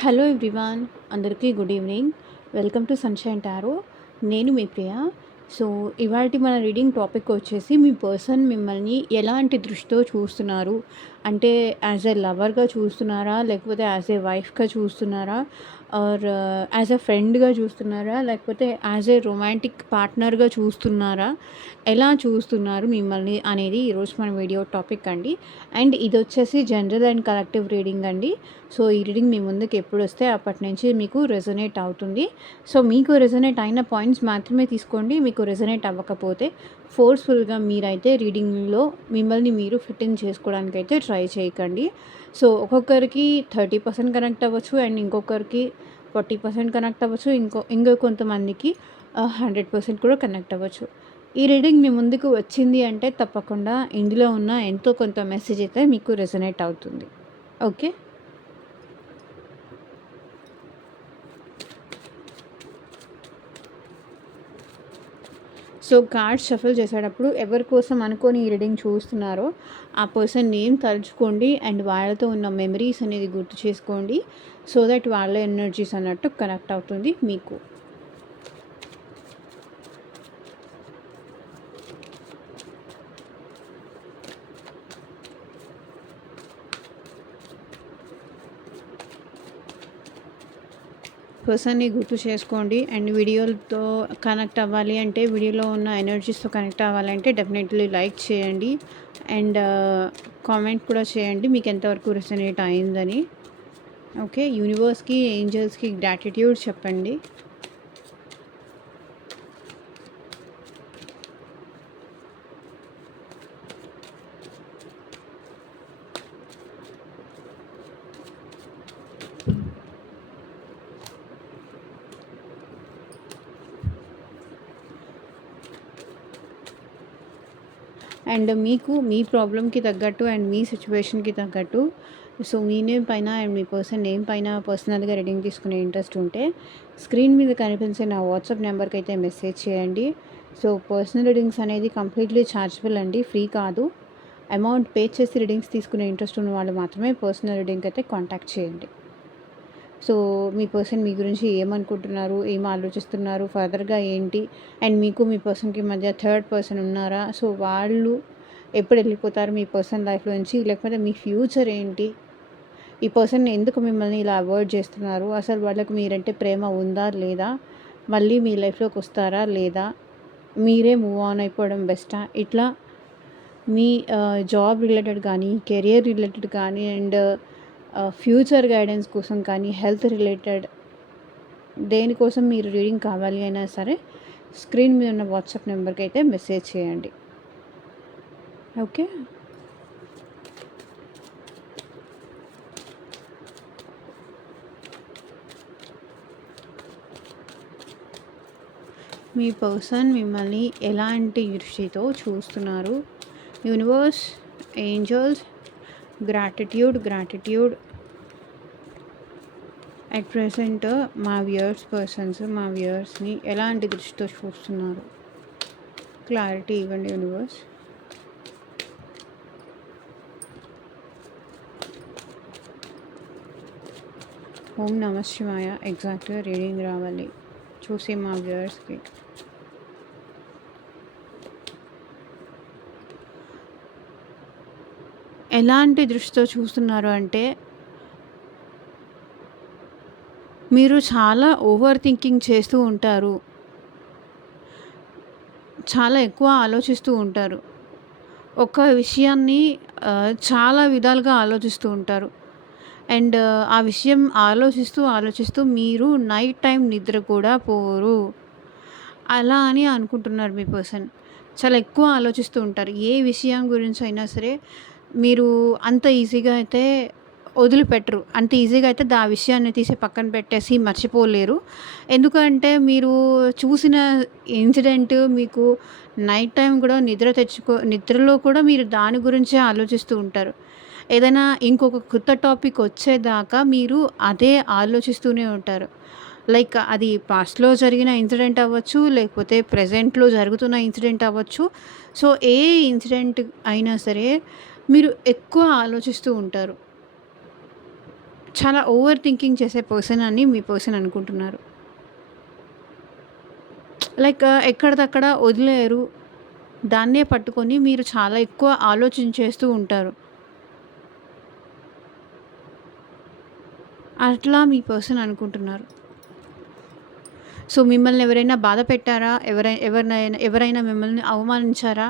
Hello everyone, అందరికీ good evening. Welcome to sunshine tarot. నేను మీ ప్రియ. So, ఇవాల్టి మన రీడింగ్ టాపిక్ వచ్చేసి మీ పర్సన్ మిమ్మల్ని ఎలాంటి దృష్టితో చూస్తున్నారు. అంటే యాజ్ ఎ లవర్‌గా చూస్తున్నారా? లేకపోతే యాజ్ ఎ వైఫ్‌గా చూస్తున్నారా? ఆర్ యాజ్ ఎ ఫ్రెండ్‌గా చూస్తున్నారా? లేకపోతే యాజ్ ఎ రొమాంటిక్ పార్ట్నర్‌గా చూస్తున్నారా? ఎలా చూస్తున్నారు మిమ్మల్ని అనేది ఈరోజు మన వీడియో టాపిక్ అండి. అండ్ ఇదొచ్చేసి జనరల్ అండ్ కలెక్టివ్ రీడింగ్ అండి. సో, ఈ రీడింగ్ మీ ముందుకు ఎప్పుడొస్తే అప్పటి నుంచి మీకు రెజొనేట్ అవుతుంది. సో, మీకు రెజొనేట్ అయిన పాయింట్స్ మాత్రమే తీసుకోండి. మీకు రెజొనేట్ అవ్వకపోతే ఫోర్స్‌ఫుల్‌గా మీరైతే రీడింగ్‌లో మిమ్మల్ని మీరు ఫిట్ ఇన్ చేసుకోవడానికైతే ట్రై చేయకండి. సో, ఒక్కొక్కరికి 30% కనెక్ట్ అవ్వచ్చు. అండ్ ఇంకొకరికి 40% కనెక్ట్ అవ్వచ్చు. ఇంకో కొంతమందికి 100% కూడా కనెక్ట్ అవ్వచ్చు. ఈ రీడింగ్ మీ ముందుకు వచ్చింది అంటే తప్పకుండా ఇందులో ఉన్న ఎంతో కొంత మెసేజ్ అయితే మీకు రెజొనేట్ అవుతుంది. ఓకే. సో, కార్డ్స్ షఫుల్ చేసేటప్పుడు ఎవరి కోసం అనుకోని ఈ రీడింగ్ చూస్తున్నారో ఆ పర్సన్ నేమ్ తలుచుకోండి. అండ్ వాళ్ళతో ఉన్న మెమరీస్ అనేది గుర్తు చేసుకోండి. సో దట్ వాళ్ళ ఎనర్జీస్ అన్నట్టు కనెక్ట్ అవుతుంది మీకు. పర్సన్‌ని గుర్తు చేసుకోండి. అండ్ వీడియోలతో కనెక్ట్ అవ్వాలి అంటే, వీడియోలో ఉన్న ఎనర్జీస్‌తో కనెక్ట్ అవ్వాలంటే డెఫినెట్లీ లైక్ చేయండి. అండ్ కామెంట్ కూడా చేయండి మీకు ఎంతవరకు రెసొనేట్ అయిందని. ఓకే. యూనివర్స్‌కి, ఏంజెల్స్‌కి గ్రాటిట్యూడ్ చెప్పండి. అండ్ మీకు మీ ప్రాబ్లమ్‌కి తగ్గట్టు అండ్ మీ సిట్యుయేషన్‌కి తగ్గట్టు సో, మీ నేమ్ పైన అండ్ మీ పర్సన్ నేమ్ పైన పర్సనల్‌గా రీడింగ్ తీసుకునే ఇంట్రెస్ట్ ఉంటే స్క్రీన్ మీద కనిపించే నా వాట్సాప్ నెంబర్‌కి అయితే మెసేజ్ చేయండి. సో, పర్సనల్ రీడింగ్స్ అనేది కంప్లీట్‌లీ ఛార్జబుల్ అండి. ఫ్రీ కాదు. అమౌంట్ పే చేసి రీడింగ్స్ తీసుకునే ఇంట్రెస్ట్ ఉన్న వాళ్ళు మాత్రమే పర్సనల్ రీడింగ్‌కి అయితే కాంటాక్ట్ చేయండి. సో, మీ పర్సన్ మీ గురించి ఏమనుకుంటున్నారు? ఏం ఆలోచిస్తున్నారు? ఫర్దర్‌గా ఏంటి? అండ్ మీకు మీ పర్సన్‌కి మధ్య థర్డ్ పర్సన్ ఉన్నారా? సో, వాళ్ళు ఎప్పుడు వెళ్ళిపోతారు మీ పర్సన్ లైఫ్‌లో నుంచి? లేకపోతే మీ ఫ్యూచర్ ఏంటి? ఈ పర్సన్ ఎందుకు మిమ్మల్ని ఇలా అవాయిడ్ చేస్తున్నారు? అసలు వాళ్ళకి మీరంటే ప్రేమ ఉందా? లేదా? మళ్ళీ మీ లైఫ్‌లోకి వస్తారా? లేదా? మీరే మూవ్ ఆన్ అయిపోవడం బెస్టా? ఇట్లా మీ జాబ్ రిలేటెడ్ కానీ, కెరియర్ రిలేటెడ్ కానీ అండ్ ఫ్యూచర్ గైడెన్స్ కోసం కానీ, హెల్త్ రిలేటెడ్ దేనికోసం మీరు రీడింగ్ కావాలి అయినా సరే స్క్రీన్ మీద ఉన్న వాట్సాప్ నెంబర్కి అయితే మెసేజ్ చేయండి. ఓకే. మీ పర్సన్ మిమ్మల్ని ఎలాంటి దృష్టితో చూస్తున్నారు? Universe, angels, gratitude at present మా మా వ్యూయర్స్ని ఎలాంటి దృష్టితో చూస్తున్నారు? క్లారిటీ ఇవ్వండి యూనివర్స్. ఓం నమః శివాయ. ఎగ్జాక్ట్గా రీడింగ్ రావాలి చూసి మా వ్యూయర్స్కి. ఎలాంటి దృష్టితో చూస్తున్నారు అంటే, మీరు చాలా ఓవర్ థింకింగ్ చేస్తూ ఉంటారు. చాలా ఎక్కువ ఆలోచిస్తూ ఉంటారు. ఒక విషయాన్ని చాలా విధాలుగా ఆలోచిస్తూ ఉంటారు. అండ్ ఆ విషయం ఆలోచిస్తూ మీరు నైట్ టైం నిద్ర కూడా పోరు. అలా అని అనుకుంటున్నారు మీ పర్సన్. చాలా ఎక్కువ ఆలోచిస్తూ ఉంటారు. ఏ విషయం గురించైనా సరే మీరు అంత ఈజీగా అయితే వదిలిపెట్టరు. అంత ఈజీగా అయితే ఆ విషయాన్ని తీసి పక్కన పెట్టేసి మర్చిపోలేరు. ఎందుకంటే మీరు చూసిన ఇన్సిడెంట్ మీకు నైట్ టైమ్ కూడా నిద్రలో కూడా మీరు దాని గురించే ఆలోచిస్తూ ఉంటారు. ఏదైనా ఇంకొక కొత్త టాపిక్ వచ్చేదాకా మీరు అదే ఆలోచిస్తూనే ఉంటారు. లైక్ అది పాస్ట్‌లో జరిగిన ఇన్సిడెంట్ అవ్వచ్చు, లేకపోతే ప్రెజెంట్‌లో జరుగుతున్న ఇన్సిడెంట్ అవ్వచ్చు. సో, ఏ ఇన్సిడెంట్ అయినా సరే మీరు ఎక్కువ ఆలోచిస్తూ ఉంటారు. చాలా ఓవర్ థింకింగ్ చేసే పర్సన్ అని మీ పర్సన్ అనుకుంటున్నారు. లైక్ ఎక్కడిదక్కడ వదిలేయరు. దాన్నే పట్టుకొని మీరు చాలా ఎక్కువ ఆలోచించేస్తూ ఉంటారు. అట్లా మీ పర్సన్ అనుకుంటున్నారు. సో, మిమ్మల్ని ఎవరైనా బాధ పెట్టారా? ఎవరైనా మిమ్మల్ని అవమానించారా?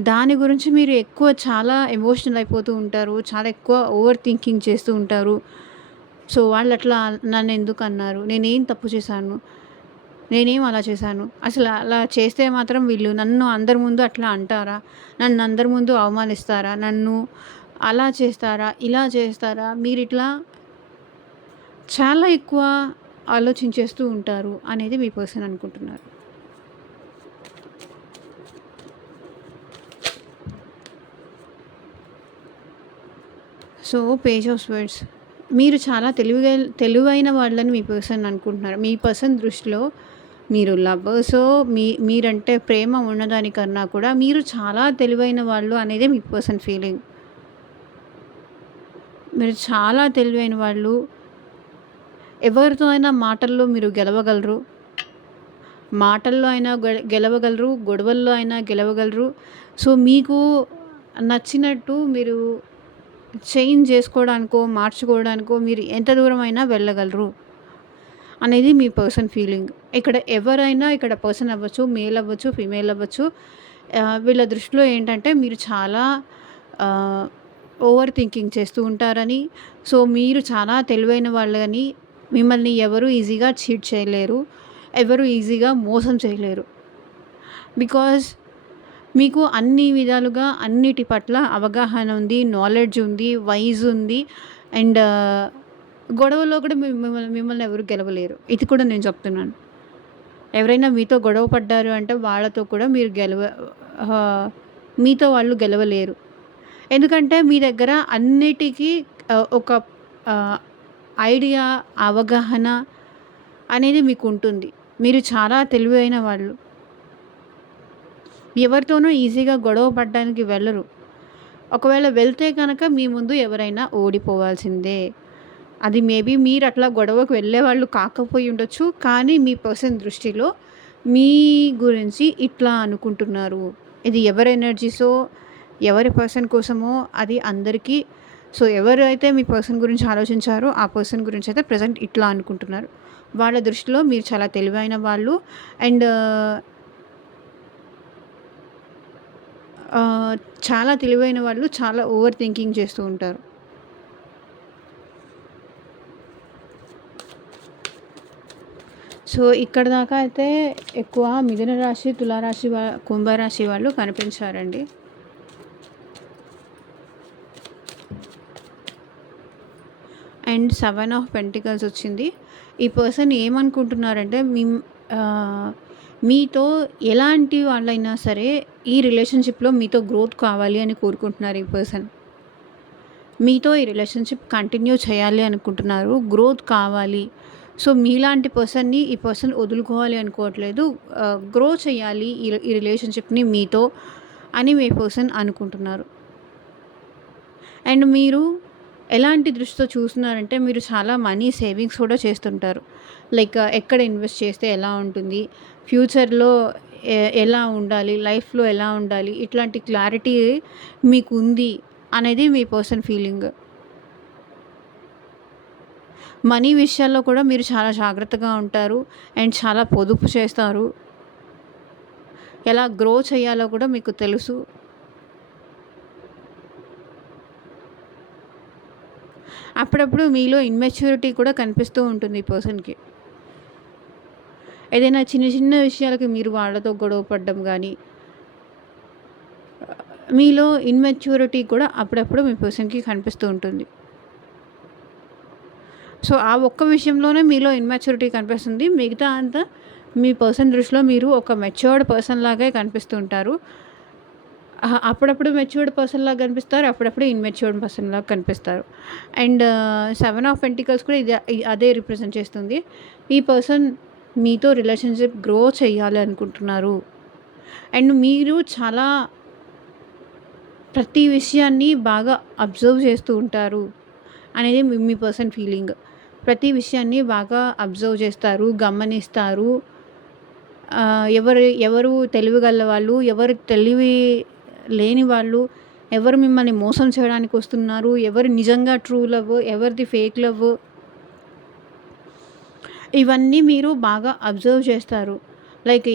దాని గురించి మీరు ఎక్కువ చాలా ఎమోషనల్ అయిపోతూ ఉంటారు. చాలా ఎక్కువ ఓవర్ థింకింగ్ చేస్తూ ఉంటారు. సో, వాళ్ళట్లా నన్నెందుకన్నారు? నేనేం తప్పు చేశాను? నేనేం అలా చేశాను? అసలు అలా చేస్తే మాత్రం వీళ్ళు నన్ను అందరి ముందు అట్లా అంటారా? నన్ను అందరి ముందు అవమానిస్తారా? నన్ను అలా చేస్తారా? ఇలా చేస్తారా? మీరిట్లా చాలా ఎక్కువ ఆలోచించేస్తూ ఉంటారు అనేది మీ పర్సన్ అనుకుంటున్నారు. So, page of swords. మీరు చాలా తెలివైన వాళ్ళని మీ పర్సన్ అనుకుంటున్నారు. మీ పర్సన్ దృష్టిలో మీరు లవర్సో మీరంటే ప్రేమ ఉన్నదానికన్నా కూడా మీరు చాలా తెలివైన వాళ్ళు అనేదే మీ పర్సన్ ఫీలింగ్. మీరు చాలా తెలివైన వాళ్ళు. ఎవరితో అయినా మాటల్లో మీరు గెలవగలరు. మాటల్లో అయినా గెలవగలరు. గొడవల్లో అయినా గెలవగలరు. సో, మీకు నచ్చినట్టు మీరు చేంజ్ చేసుకోవడానికో, మార్చుకోవడానికో మీరు ఎంత దూరమైనా వెళ్ళగలరు అనేది మీ పర్సన్ ఫీలింగ్. ఇక్కడ పర్సన్ అవ్వచ్చు, మేల్ అవ్వచ్చు, ఫీమేల్ అవ్వచ్చు. వీళ్ళ దృష్టిలో ఏంటంటే మీరు చాలా ఓవర్ థింకింగ్ చేస్తూ ఉంటారని, సో, మీరు చాలా తెలివైన వాళ్ళని, మిమ్మల్ని ఎవరు ఈజీగా చీట్ చేయలేరు. ఎవరు ఈజీగా మోసం చేయలేరు. బికాజ్ మీకు అన్ని విధాలుగా అన్నిటి పట్ల అవగాహన ఉంది, నాలెడ్జ్ ఉంది, వైజ్ ఉంది. అండ్ గొడవలో కూడా మిమ్మల్ని ఎవరు గెలవలేరు. ఇది కూడా నేను చెప్తున్నాను. ఎవరైనా మీతో గొడవ పడ్డారు అంటే వాళ్ళతో కూడా మీరు మీతో వాళ్ళు గెలవలేరు. ఎందుకంటే మీ దగ్గర అన్నిటికీ ఒక ఐడియా, అవగాహన అనేది మీకు ఉంటుంది. మీరు చాలా తెలివైన వాళ్ళు. ఎవరితోనూ ఈజీగా గొడవ పడడానికి వెళ్ళరు. ఒకవేళ వెళ్తే కనుక మీ ముందు ఎవరైనా ఓడిపోవాల్సిందే. అది మేబీ మీరు అట్లా గొడవకు వెళ్ళేవాళ్ళు కాకపోయి ఉండొచ్చు. కానీ మీ పర్సన్ దృష్టిలో మీ గురించి ఇట్లా అనుకుంటున్నారు. ఇది ఎవరి ఎనర్జీసో, ఎవరి పర్సన్ కోసమో అది అందరికీ. సో, ఎవరైతే మీ పర్సన్ గురించి ఆలోచించారో ఆ పర్సన్ గురించి అయితే ప్రెజెంట్ ఇట్లా అనుకుంటున్నారు. వాళ్ళ దృష్టిలో మీరు చాలా తెలివైన వాళ్ళు. అండ్ చాలా తెలివైన వాళ్ళు చాలా ఓవర్ థింకింగ్ చేస్తూ ఉంటారు. సో, ఇక్కడ దాకా అయితే ఎక్కువ మిథున రాశి, తులారాశి, కుంభరాశి వాళ్ళు కనిపించారండి. అండ్ 7 ఆఫ్ పెంటికల్స్ వచ్చింది. ఈ పర్సన్ ఏమనుకుంటున్నారంటే మీతో ఎలాంటి వాళ్ళైనా సరే ఈ రిలేషన్షిప్లో మీతో గ్రోత్ కావాలి అని కోరుకుంటున్నారు ఈ పర్సన్. మీతో ఈ రిలేషన్షిప్ కంటిన్యూ చేయాలి అనుకుంటున్నారు. గ్రోత్ కావాలి. సో, మీలాంటి పర్సన్ని ఈ పర్సన్ వదులుకోవాలి అనుకోవట్లేదు. గ్రో చేయాలి ఈ రిలేషన్షిప్ని మీతో అని మీ పర్సన్ అనుకుంటున్నారు. అండ్ మీరు ఎలాంటి దృష్టితో చూస్తున్నారంటే మీరు చాలా మనీ సేవింగ్స్ కూడా చేస్తుంటారు. లైక్ ఎక్కడ ఇన్వెస్ట్ చేస్తే ఎలా ఉంటుంది, ఫ్యూచర్లో ఎలా ఉండాలి, లైఫ్లో ఎలా ఉండాలి, ఇట్లాంటి క్లారిటీ మీకు ఉంది అనేది మీ పర్సన్ ఫీలింగ్. మనీ విషయాల్లో కూడా మీరు చాలా జాగ్రత్తగా ఉంటారు అండ్ చాలా పొదుపు చేస్తారు. ఎలా గ్రో చేయాలో కూడా మీకు తెలుసు. అప్పుడప్పుడు మీలో ఇమ్మెచ్యూరిటీ కూడా కనిపిస్తూ ఉంటుంది ఈ పర్సన్కి. ఏదైనా చిన్న చిన్న విషయాలకి మీరు వాళ్ళతో గొడవ పడడం కానీ, మీలో ఇమ్మెచ్యూరిటీ కూడా అప్పుడప్పుడు మీ పర్సన్కి కనిపిస్తూ ఉంటుంది. సో, ఆ ఒక్క విషయంలోనే మీలో ఇమ్మెచ్యూరిటీ కనిపిస్తుంది. మిగతా అంతా మీ పర్సన్ దృష్టిలో మీరు ఒక మెచ్యూర్డ్ పర్సన్ లాగే కనిపిస్తూ ఉంటారు. అప్పుడప్పుడు మెచ్యూర్డ్ పర్సన్‌లాగా కనిపిస్తారు. అప్పుడప్పుడు ఇన్‌మెచ్యూర్డ్ పర్సన్‌లాగా కనిపిస్తారు. అండ్ 7 ఆఫ్ పెంటికల్స్ కూడా అదే రిప్రజెంట్ చేస్తుంది. ఈ పర్సన్ మీతో రిలేషన్‌షిప్ గ్రో చేయాలి అనుకుంటున్నారు. అండ్ మీరు చాలా ప్రతి విషయాన్ని బాగా అబ్జర్వ్ చేస్తూ ఉంటారు. అనేది మీ పర్సన్ ఫీలింగ్. ప్రతి విషయాన్ని బాగా అబ్జర్వ్ చేస్తారు, గమనిస్తారు. ఎవరు తెలివిగల వాళ్ళు, ఎవరు తెలివి లేని వాళ్ళు, ఎవరు మిమ్మల్ని మోసం చేయడానికి వస్తున్నారు, ఎవరు నిజంగా ట్రూ లవ్, ఎవరిది ఫేక్ లవ్, ఇవన్నీ మీరు బాగా అబ్జర్వ్ చేస్తారు. లైక్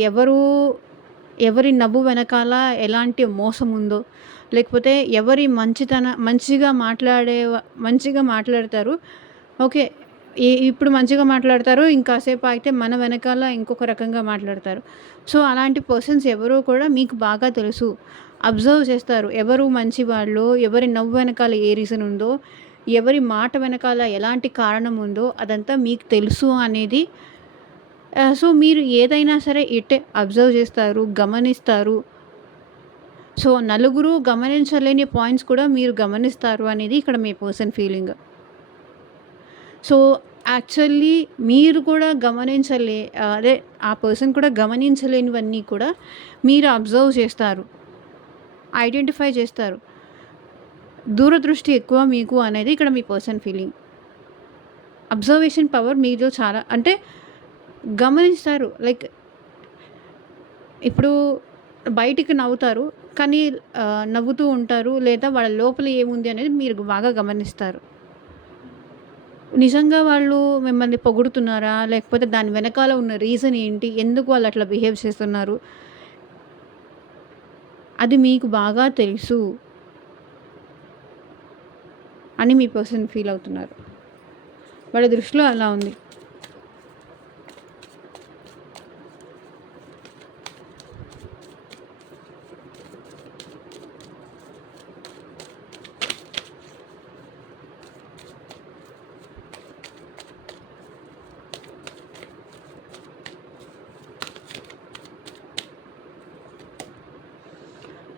ఎవరి నవ్వు వెనకాల ఎలాంటి మోసం ఉందో, లేకపోతే ఎవరి మంచిగా మాట్లాడతారు. ఓకే. ఇప్పుడు మంచిగా మాట్లాడతారు. ఇంకాసేపు ఆగితే మన వెనకాల ఇంకొక రకంగా మాట్లాడతారు. సో, అలాంటి పర్సన్స్ ఎవరో కూడా మీకు బాగా తెలుసు. అబ్జర్వ్ చేస్తారు. ఎవరు మంచివాళ్ళో, ఎవరి నవ్వు వెనకాల ఏ రీజన్ ఉందో, ఎవరి మాట వెనకాల ఎలాంటి కారణం ఉందో అదంతా మీకు తెలుసు అనేది. సో, మీరు ఏదైనా సరే ఇట్టే అబ్జర్వ్ చేస్తారు, గమనిస్తారు. సో, నలుగురు గమనించలేని పాయింట్స్ కూడా మీరు గమనిస్తారు అనేది ఇక్కడ మీ పర్సన్ ఫీలింగ్. సో, యాక్చువల్లీ మీరు కూడా అదే ఆ పర్సన్ కూడా గమనించలేనివన్నీ కూడా మీరు అబ్జర్వ్ చేస్తారు, ఐడెంటిఫై చేస్తారు. దూరదృష్టి ఎక్కువ మీకు అనేది ఇక్కడ మీ పర్సన్ ఫీలింగ్. అబ్జర్వేషన్ పవర్ మీలో చాలా, అంటే గమనిస్తారు. లైక్ ఇప్పుడు బయటికి నవ్వుతారు, కానీ నవ్వుతూ ఉంటారు, లేదా వాళ్ళ లోపల ఏముంది అనేది మీరు బాగా గమనిస్తారు. నిజంగా వాళ్ళు మిమ్మల్ని పొగుడుతున్నారా? లేకపోతే దాని వెనకాల ఉన్న రీజన్ ఏంటి? ఎందుకు వాళ్ళు అట్లా బిహేవ్ చేస్తున్నారు? అది మీకు బాగా తెలుసు అని మీ పర్సన్ ఫీల్ అవుతున్నారు. వాళ్ళ దృష్టిలో అలా ఉంది.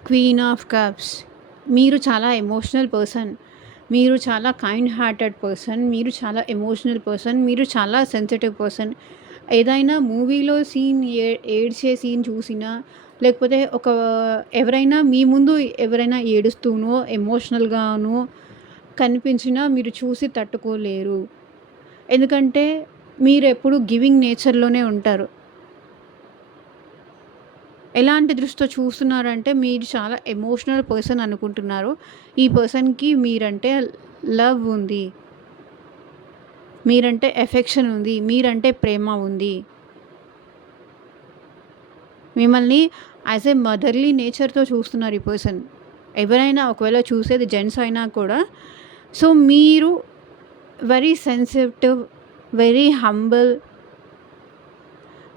Queen of cups. మీరు చాలా ఎమోషనల్ పర్సన్. మీరు చాలా కైండ్ హార్టెడ్ పర్సన్. మీరు చాలా ఎమోషనల్ పర్సన్. మీరు చాలా సెన్సిటివ్ పర్సన్. ఏదైనా మూవీలో ఏడ్చే సీన్ చూసినా, లేకపోతే ఎవరైనా మీ ముందు ఎవరైనా ఏడుస్తూనో, ఎమోషనల్గానో కనిపించినా మీరు చూసి తట్టుకోలేరు. ఎందుకంటే మీరు ఎప్పుడు గివింగ్ నేచర్లోనే ఉంటారు. ఎలాంటి దృష్టితో చూస్తున్నారంటే మీరు చాలా ఎమోషనల్ పర్సన్ అనుకుంటున్నారు. ఈ పర్సన్‌కి మీరంటే లవ్ ఉంది. మీరంటే ఎఫెక్షన్ ఉంది. మీరంటే ప్రేమ ఉంది. మిమ్మల్ని యాజ్ ఎ మదర్లీ నేచర్‌తో చూస్తున్నారు ఈ పర్సన్. ఎవరైనా ఒకవేళ చూసేది జెంట్స్ అయినా కూడా. సో, మీరు very sensitive, very humble,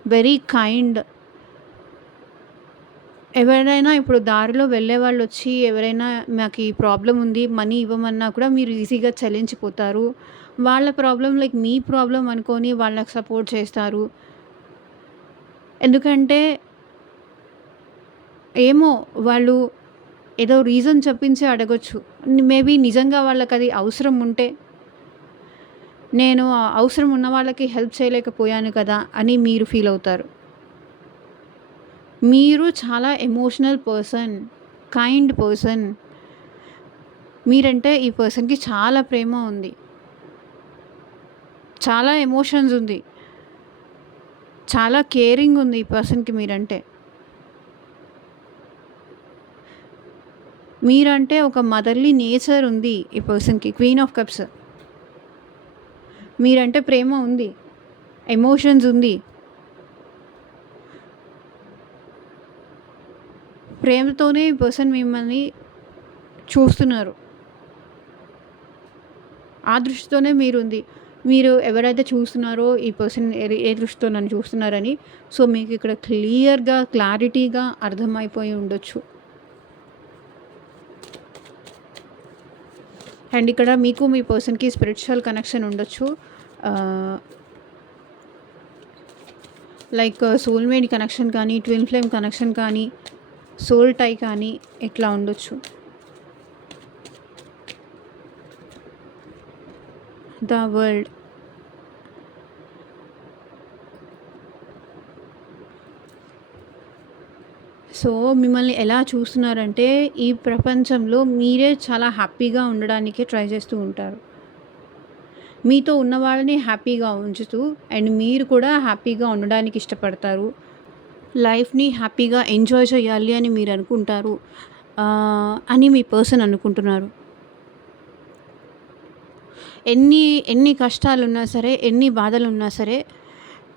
very kind. ఎవరైనా ఇప్పుడు దారిలో వెళ్ళేవాళ్ళొచ్చి ఎవరైనా మాకు ఈ ప్రాబ్లమ్ ఉంది, మనీ ఇవ్వమన్నా కూడా మీరు ఈజీగా చలించిపోతారు. వాళ్ళ ప్రాబ్లమ్ లైక్ మీ ప్రాబ్లమ్ అనుకోని వాళ్ళకి సపోర్ట్ చేస్తారు. ఎందుకంటే ఏమో వాళ్ళు ఏదో రీజన్ చెప్పించి అడగొచ్చు. మేబీ నిజంగా వాళ్ళకది అవసరం ఉంటే, నేను అవసరం ఉన్న వాళ్ళకి హెల్ప్ చేయలేకపోయాను కదా అని మీరు ఫీల్ అవుతారు. మీరు చాలా ఎమోషనల్ పర్సన్, కైండ్ పర్సన్. మీరంటే ఈ పర్సన్‌కి చాలా ప్రేమ ఉంది. చాలా ఎమోషన్స్ ఉంది. చాలా కేరింగ్ ఉంది ఈ పర్సన్‌కి మీరంటే. మీరంటే ఒక మదర్లీ నేచర్ ఉంది ఈ పర్సన్‌కి. Queen of cups. మీరంటే ప్రేమ ఉంది. ఎమోషన్స్ ఉంది. ప్రేమతోనే ఈ పర్సన్ మిమ్మల్ని చూస్తున్నారు. ఆ దృష్టితోనే మీరుంది. మీరు ఎవరైతే చూస్తున్నారో ఈ పర్సన్ ఏ దృష్టితో నన్ను చూస్తున్నారని, సో, మీకు ఇక్కడ క్లారిటీగా అర్థమైపోయి ఉండొచ్చు. అండ్ ఇక్కడ మీకు మీ పర్సన్‌కి స్పిరిచువల్ కనెక్షన్ ఉండొచ్చు. లైక్ సోల్‌మేట్ కనెక్షన్ కానీ, ట్విన్ ఫ్లేమ్ కనెక్షన్ కానీ, సోల్ టై కానీ ఇట్లా ఉండొచ్చు. The world. సో, మిమ్మల్ని ఎలా చూస్తున్నారంటే ఈ ప్రపంచంలో మీరే చాలా హ్యాపీగా ఉండడానికే ట్రై చేస్తూ ఉంటారు. మీతో ఉన్న వాళ్ళని హ్యాపీగా ఉంచుతూ అండ్ మీరు కూడా హ్యాపీగా ఉండడానికి ఇష్టపడతారు. లైఫ్‌ని హ్యాపీగా ఎంజాయ్ చేయాలి అని మీరు అనుకుంటారు. అని మీ పర్సన్ అనుకుంటున్నారు. ఎన్ని ఎన్ని కష్టాలున్నా సరే, ఎన్ని బాధలున్నా సరే,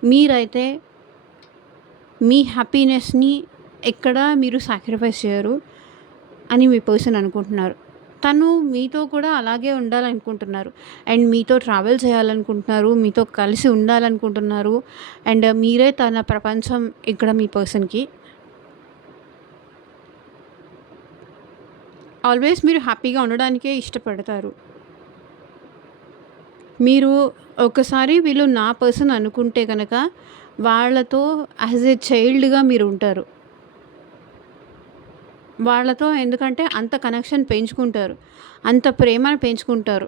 మీరైతే మీ హ్యాపీనెస్‌ని ఎక్కడ మీరు సాక్రిఫైస్ చేయరు అని మీ పర్సన్ అనుకుంటున్నారు. తను మీతో కూడా అలాగే ఉండాలనుకుంటున్నారు. అండ్ మీతో ట్రావెల్ చేయాలనుకుంటున్నారు. మీతో కలిసి ఉండాలనుకుంటున్నారు. అండ్ మీరే తన ప్రపంచం ఇక్కడ మీ పర్సన్‌కి. ఆల్వేస్ మీరు హ్యాపీగా ఉండడానికే ఇష్టపడతారు. మీరు ఒకసారి వీళ్ళు నా పర్సన్ అనుకుంటే గనక వాళ్ళతో యాజ్ ఎ చైల్డ్‌గా మీరు ఉంటారు. వాళ్ళతో ఎందుకంటే అంత కనెక్షన్ పెంచుకుంటారు. అంత ప్రేమను పెంచుకుంటారు.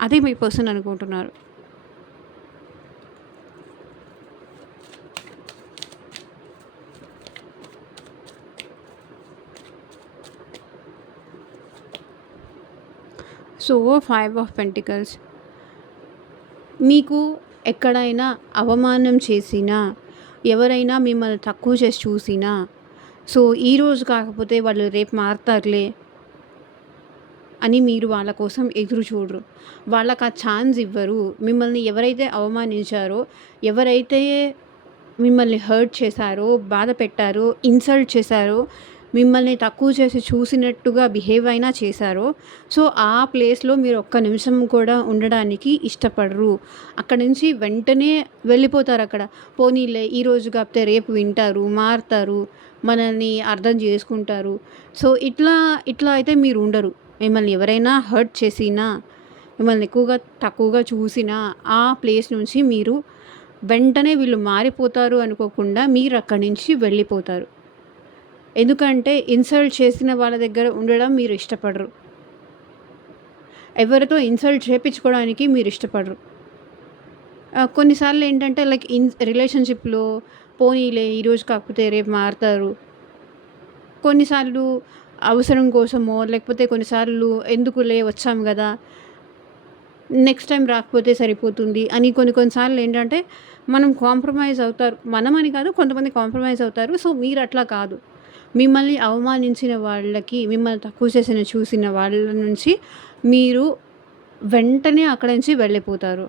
అది మీ పర్సన్ అనుకుంటున్నారు. సో 5 ఆఫ్ పెంటికల్స్ మీకు ఎక్కడైనా అవమానం చేసినా, ఎవరైనా మిమ్మల్ని తక్కువ చేసి చూసినా, సో ఈరోజు కాకపోతే వాళ్ళు రేపు మారతారులే అని మీరు వాళ్ళ కోసం ఎదురు చూడరు. వాళ్ళకి ఆ ఛాన్స్ ఇవ్వరు. మిమ్మల్ని ఎవరైతే అవమానించారో, ఎవరైతే మిమ్మల్ని హర్ట్ చేశారో, బాధ పెట్టారో, ఇన్సల్ట్ చేశారో, మిమ్మల్ని తక్కువ చేసి చూసినట్టుగా బిహేవ్ అయినా చేశారో, సో ఆ ప్లేస్‌లో మీరు ఒక్క నిమిషం కూడా ఉండడానికి ఇష్టపడరు. అక్కడి నుంచి వెంటనే వెళ్ళిపోతారక్కడ. పోనీలే ఈరోజు కాకపోతే రేపు వింటారు, మారతారు, మనల్ని అర్థం చేసుకుంటారు. సో ఇట్లా ఇట్లా అయితే మీరు ఉండరు. మిమ్మల్ని ఎవరైనా హర్ట్ చేసినా, మిమ్మల్ని ఎక్కువగా తక్కువగా చూసినా, ఆ ప్లేస్ నుంచి మీరు వెంటనే వీళ్ళు మారిపోతారు అనుకోకుండా మీరు అక్కడి నుంచి వెళ్ళిపోతారు. ఎందుకంటే ఇన్సల్ట్ చేసిన వాళ్ళ దగ్గర ఉండడం మీరు ఇష్టపడరు. ఎవరితో ఇన్సల్ట్ చేపించుకోవడానికి మీరు ఇష్టపడరు. కొన్నిసార్లు ఏంటంటే లైక్ రిలేషన్‌షిప్‌లో పోనీలే ఈరోజు కాకపోతే రేపు మారతారు. కొన్నిసార్లు అవసరం కోసమో లేకపోతే కొన్నిసార్లు ఎందుకులే వచ్చాం గదా! నెక్స్ట్ టైం రాకపోతే సరిపోతుంది అని కొన్ని సార్లు ఏంటంటే మనం కాంప్రమైజ్ అవుతారు. మనమని కాదు, కొంతమంది కాంప్రమైజ్ అవుతారు. సో మీరు అట్లా కాదు. మిమ్మల్ని అవమానించిన వాళ్ళకి, మిమ్మల్ని తక్కువ చేసిన చూసిన వాళ్ళ నుంచి మీరు వెంటనే అక్కడి నుంచి వెళ్ళిపోతారు.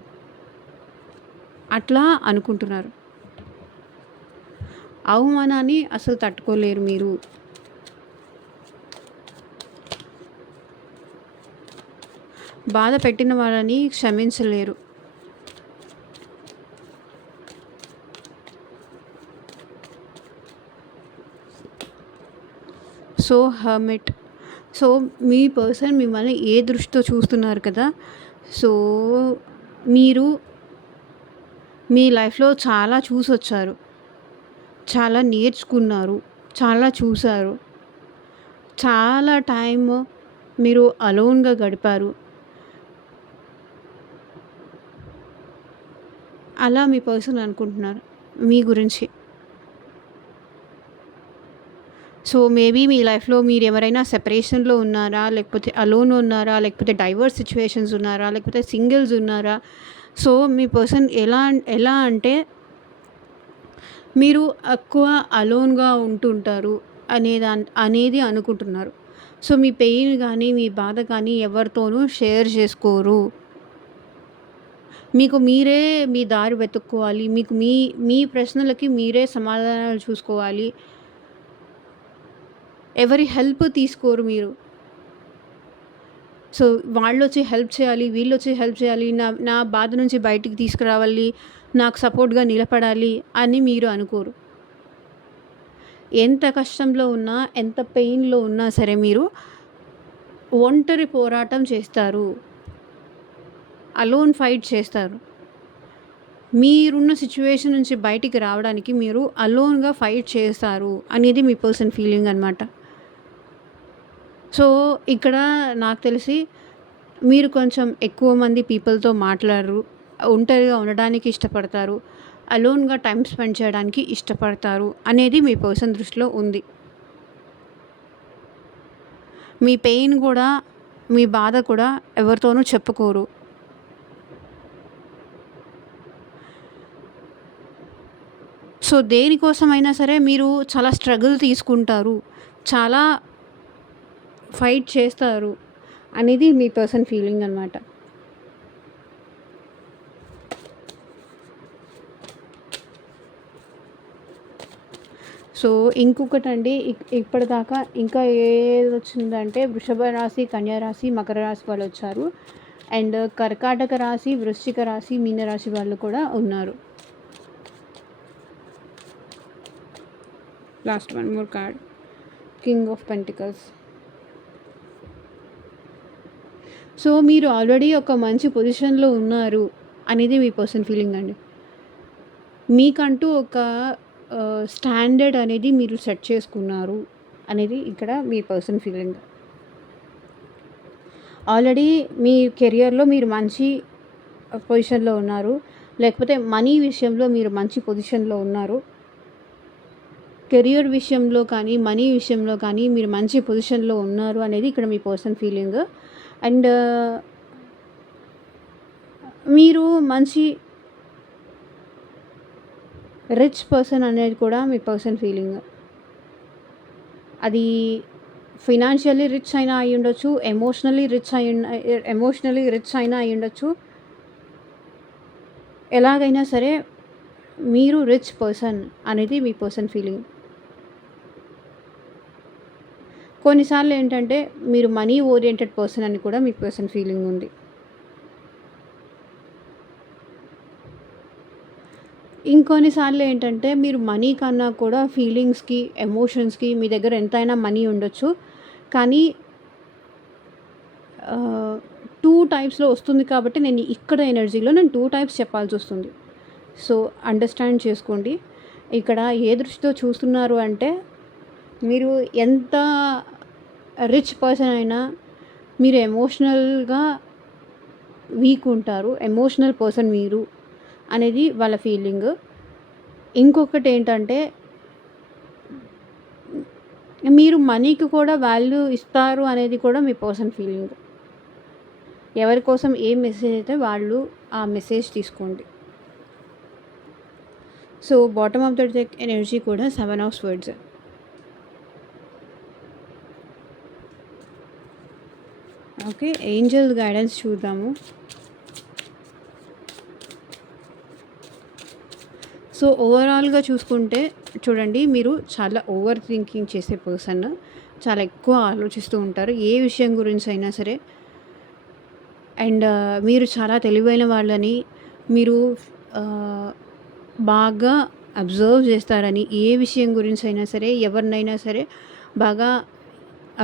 అట్లా అనుకుంటున్నారు. అవమానాన్ని అసలు తట్టుకోలేరు మీరు. బాధ పెట్టిన వాళ్ళని క్షమించలేరు. So hermit. సో మీ పర్సన్ మిమ్మల్ని ఏ దృష్టితో చూస్తున్నారు కదా! సో మీరు మీ లైఫ్‌లో చాలా చూసొచ్చారు. చాలా నేర్చుకున్నారు. చాలా చూసారు. చాలా టైమ్ మీరు అలోన్‌గా గడిపారు. అలా మీ పర్సన్ అనుకుంటున్నారు మీ గురించి. సో మేబీ మీ లైఫ్‌లో మీరు ఎవరైనా సెపరేషన్‌లో ఉన్నారా? లేకపోతే అలోన్ ఉన్నారా? లేకపోతే డైవర్స్ సిట్యుయేషన్స్ ఉన్నారా? లేకపోతే సింగిల్స్ ఉన్నారా? సో మీ పర్సన్ ఎలా అంటే మీరు ఎక్కువ అలోన్‌గా ఉంటుంటారు అనేది అనుకుంటున్నారు. సో మీ పెయిన్ గానీ, మీ బాధ కానీ ఎవరితోనూ షేర్ చేసుకోరు. మీకు మీరే మీ దారి వెతుక్కోవాలి. మీకు మీ ప్రశ్నలకి మీరే సమాధానాలు చూసుకోవాలి. ఎవరి హెల్ప్ తీసుకోరు మీరు. సో వాళ్ళొచ్చి హెల్ప్ చేయాలి, వీళ్ళొచ్చి హెల్ప్ చేయాలి, నా బాధ నుంచి బయటికి తీసుకురావాలి, నాకు సపోర్ట్‌గా నిలబడాలి అని మీరు అనుకోరు. ఎంత కష్టంలో ఉన్నా, ఎంత పెయిన్‌లో ఉన్నా సరే మీరు ఒంటరి పోరాటం చేస్తారు. అలోన్ ఫైట్ చేస్తారు. మీరున్న సిట్యుయేషన్ నుంచి బయటికి రావడానికి మీరు అలోన్‌గా ఫైట్ చేస్తారు అనేది మీ పర్సన్ ఫీలింగ్ అనమాట. సో ఇక్కడ నాకు తెలిసి మీరు కొంచెం ఎక్కువ మంది పీపుల్‌తో మాట్లాడరు. ఒంటరిగా ఉండడానికి ఇష్టపడతారు. అలోన్‌గా టైమ్ స్పెండ్ చేయడానికి ఇష్టపడతారు అనేది మీ పర్సన్ దృష్టిలో ఉంది. మీ పెయిన్ కూడా, మీ బాధ కూడా ఎవరితోనూ చెప్పుకోరు. సో దేనికోసమైనా సరే మీరు చాలా స్ట్రగుల్ తీసుకుంటారు, చాలా ఫైట్ చేస్తారు అనేది మీ పర్సన్ ఫీలింగ్ అనమాట. సో ఇంకొకటండి, ఇప్పటిదాకా ఇంకా ఏది వచ్చిందంటే వృషభ రాశి, కన్యా రాశి, మకర రాశి వాళ్ళు వచ్చారు. అండ్ కర్కాటక రాశి, వృశ్చిక రాశి, మీనరాశి వాళ్ళు కూడా ఉన్నారు. Last one more card, king of pentacles. So మీరు ఆల్రెడీ ఒక మంచి పొజిషన్లో ఉన్నారు అనేది మీ పర్సన్ ఫీలింగ్ అండి. మీకంటూ ఒక స్టాండర్డ్ అనేది మీరు సెట్ చేసుకున్నారు అనేది ఇక్కడ మీ పర్సన్ ఫీలింగ్. ఆల్రెడీ మీ కెరియర్లో మీరు మంచి పొజిషన్లో ఉన్నారు, లేకపోతే మనీ విషయంలో మీరు మంచి పొజిషన్లో ఉన్నారు. కెరియర్ విషయంలో కానీ మనీ విషయంలో కానీ మీరు మంచి పొజిషన్లో ఉన్నారు అనేది ఇక్కడ మీ పర్సన్ ఫీలింగ్. అండ్ మీరు మంచి రిచ్ పర్సన్ అనేది కూడా మీ పర్సన్ ఫీలింగ్. అది ఫినాన్షియల్లీ రిచ్ అయినా అయి ఉండొచ్చు, ఎమోషనల్లీ రిచ్ అయినా అయి ఉండొచ్చు. ఎలాగైనా సరే మీరు రిచ్ పర్సన్ అనేది మీ పర్సన్ ఫీలింగ్. కొన్నిసార్లు ఏంటంటే మీరు మనీ ఓరియంటెడ్ పర్సన్ అని కూడా మీ పర్సన్ ఫీలింగ్ ఉంది. ఇంకొన్నిసార్లు ఏంటంటే మీరు మనీ కన్నా కూడా ఫీలింగ్స్కి, ఎమోషన్స్కి మీ దగ్గర ఎంతైనా మనీ ఉండొచ్చు, కానీ 2 టైప్స్లో వస్తుంది కాబట్టి నేను ఇక్కడ ఎనర్జీలో నేను 2 టైప్స్ చెప్పాల్సి వస్తుంది. సో అండర్స్టాండ్ చేసుకోండి. ఇక్కడ ఏ దృష్టితో చూస్తున్నారు అంటే, మీరు ఎంత రిచ్ పర్సన్ అయినా మీరు ఎమోషనల్గా వీక్ ఉంటారు, ఎమోషనల్ పర్సన్ మీరు అనేది వాళ్ళ ఫీలింగ్. ఇంకొకటి ఏంటంటే మీరు మనీకి కూడా వాల్యూ ఇస్తారు అనేది కూడా మీ పర్సన్ ఫీలింగ్. ఎవరి కోసం ఏ మెసేజ్ అయితే వాళ్ళు ఆ మెసేజ్ తీసుకోండి. So bottom of the deck energy కూడా 7 of swords. Okay, Angel guidance చూద్దాము. సో ఓవరాల్గా చూసుకుంటే చూడండి, మీరు చాలా ఓవర్ థింకింగ్ చేసే పర్సన్, చాలా ఎక్కువ ఆలోచిస్తూ ఉంటారు ఏ విషయం గురించి అయినా సరే. అండ్ మీరు చాలా తెలివైన వాళ్ళని, మీరు బాగా అబ్జర్వ్ చేస్తారని, ఏ విషయం గురించి అయినా సరే ఎవరినైనా సరే బాగా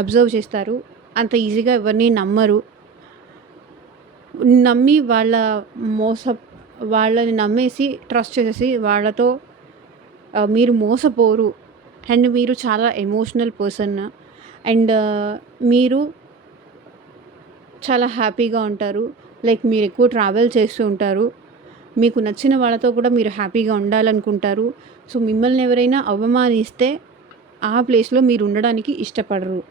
అబ్జర్వ్ చేస్తారు. అంత ఈజీగా ఎవరిని నమ్మరు. నమ్మి వాళ్ళని నమ్మేసి ట్రస్ట్ చేసేసి వాళ్ళతో మీరు మోసపోరు. అండ్ మీరు చాలా ఎమోషనల్ పర్సన్. అండ్ మీరు చాలా హ్యాపీగా ఉంటారు. లైక్ మీరు ఎక్కువ ట్రావెల్ చేస్తూ ఉంటారు. మీకు నచ్చిన వాళ్ళతో కూడా మీరు హ్యాపీగా ఉండాలనుకుంటారు. సో మిమ్మల్ని ఎవరైనా అవమానిస్తే ఆ ప్లేస్లో మీరు ఉండడానికి ఇష్టపడరు.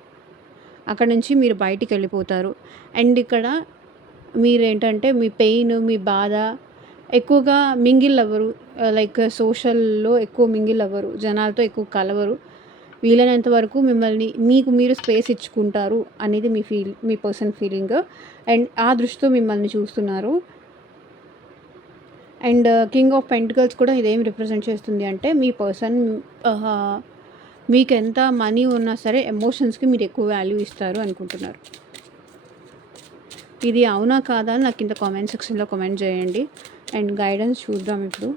అక్కడ నుంచి మీరు బయటికి వెళ్ళిపోతారు. అండ్ ఇక్కడ మీరేంటంటే మీ పెయిన్, మీ బాధ ఎక్కువగా మింగిల్ అవ్వరు. లైక్ సోషల్లో ఎక్కువ మింగిల్ అవ్వరు, జనాలతో ఎక్కువ కలవరు. వీలైనంత వరకు మీకు మీరు స్పేస్ ఇచ్చుకుంటారు అనేది మీ పర్సన్ ఫీలింగ్. అండ్ ఆ దృష్టితో మిమ్మల్ని చూస్తున్నారు. అండ్ కింగ్ ఆఫ్ పెంటికల్స్ కూడా ఇదేం రిప్రజెంట్ చేస్తుంది అంటే, మీ పర్సన్ మీకు ఎంత మనీ ఉన్నా సరే ఎమోషన్స్కి మీరు ఎక్కువ వాల్యూ ఇస్తారు అనుకుంటున్నారు. ఇది అవునా కాదా అని నాకు కింద కామెంట్ సెక్షన్లో కామెంట్ చేయండి. అండ్ గైడెన్స్ చూద్దాం ఇప్పుడు.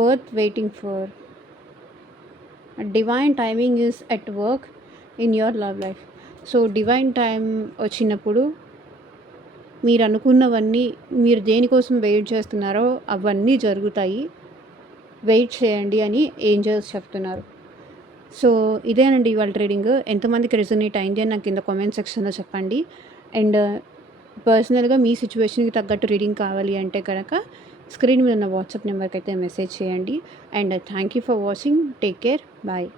Worth waiting for, divine timing is at work in your love life. So divine time వచ్చినప్పుడు మీరు అనుకున్నవన్నీ, మీరు దేనికోసం వెయిట్ చేస్తున్నారో అవన్నీ జరుగుతాయి, వెయిట్ చేయండి అని ఏంజల్స్ చెప్తున్నారు. సో ఇదేనండి ఇవాళ ట్రీడింగ్. ఎంతమందికి రెజొనేట్ అయింది అని నాకు కింద కామెంట్ సెక్షన్లో చెప్పండి. అండ్ పర్సనల్గా మీ సిచ్యువేషన్కి తగ్గట్టు రీడింగ్ కావాలి అంటే కనుక స్క్రీన్ మీద ఉన్న వాట్సాప్ నెంబర్కి అయితే మెసేజ్ చేయండి. And thank you for watching. Take care. Bye.